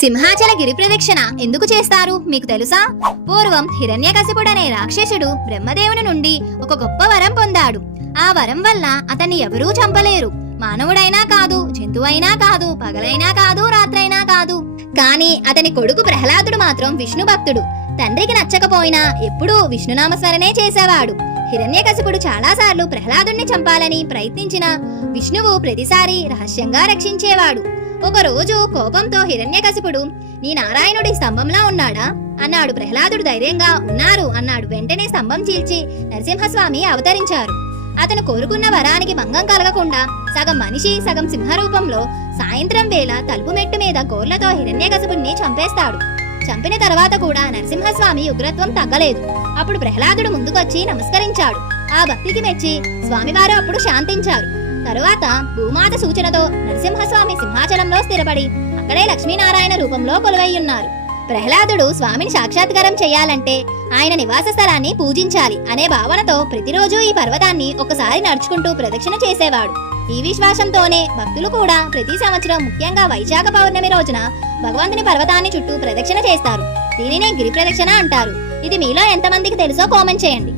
సింహాచల గిరి ప్రదక్షిణ ఎందుకు చేస్తారు? మీకు తెలుసా? పూర్వం హిరణ్యకశిపుడనే రాక్షసుడు బ్రహ్మదేవుని నుండి ఒక గొప్ప వరం పొందాడు. ఆ వరం వల్ల అతన్ని ఎవరూ చంపలేరు. మానవుడైనా కాదు జంతువైనా కాదు పగలైనా కాదు రాత్రైనా కాదు. కానీ అతని కొడుకు ప్రహ్లాదుడు మాత్రం విష్ణు భక్తుడు. తండ్రికి నచ్చకపోయినా ఎప్పుడూ విష్ణునామస్మరణే చేసేవాడు. హిరణ్యకశిపుడు చాలాసార్లు ప్రహ్లాదుణ్ణి చంపాలని ప్రయత్నించినా విష్ణువు ప్రతిసారి రహస్యంగా రక్షించేవాడు. ఒకరోజు కోపంతో హిరణ్యకశిపుడు నీ నారాయణుడి స్తంభంలా ఉన్నాడా? అన్నాడు ప్రహ్లాదుడు ధైర్యంగా. ఉన్నారు అన్నాడు. వెంటనే స్తంభం చీల్చి నరసింహస్వామి అవతరించారు. అతను కోరుకున్న వరానికి భంగం కలగకుండా సగం మనిషి సగం సింహ రూపంలో సాయంత్రం వేళ తలుపు మెట్టు మీద గోర్లతో హిరణ్యకశిపుణ్ణి చంపేస్తాడు. చంపిన తర్వాత కూడా నరసింహస్వామి ఉగ్రత్వం తగ్గలేదు. అప్పుడు ప్రహ్లాదుడు ముందుకొచ్చి నమస్కరించాడు. ఆ భక్తికి మెచ్చి స్వామివారు అప్పుడు శాంతించారు. తరువాత భూమాత సూచనతో నరసింహస్వామి సింహాచలంలో స్థిరపడి అక్కడే లక్ష్మీనారాయణ రూపంలో కొలువై ఉన్నారు ప్రహ్లాదుడు స్వామిని సాక్షాత్కారం చేయాలంటే ఆయన నివాస స్థలాన్ని పూజించాలి అనే భావనతో ప్రతిరోజు ఈ పర్వతాన్ని ఒకసారి నడుచుకుంటూ ప్రదక్షిణ చేసేవాడు. ఈ విశ్వాసంతోనే భక్తులు కూడా ప్రతి సంవత్సరం ముఖ్యంగా వైశాఖ పౌర్ణమి రోజున భగవంతుని పర్వతాన్ని చుట్టూ ప్రదక్షిణ చేస్తారు. దీనినే గిరి ప్రదక్షిణ అంటారు. ఇది మీలో ఎంతమందికి తెలుసో కామెంట్ చేయండి.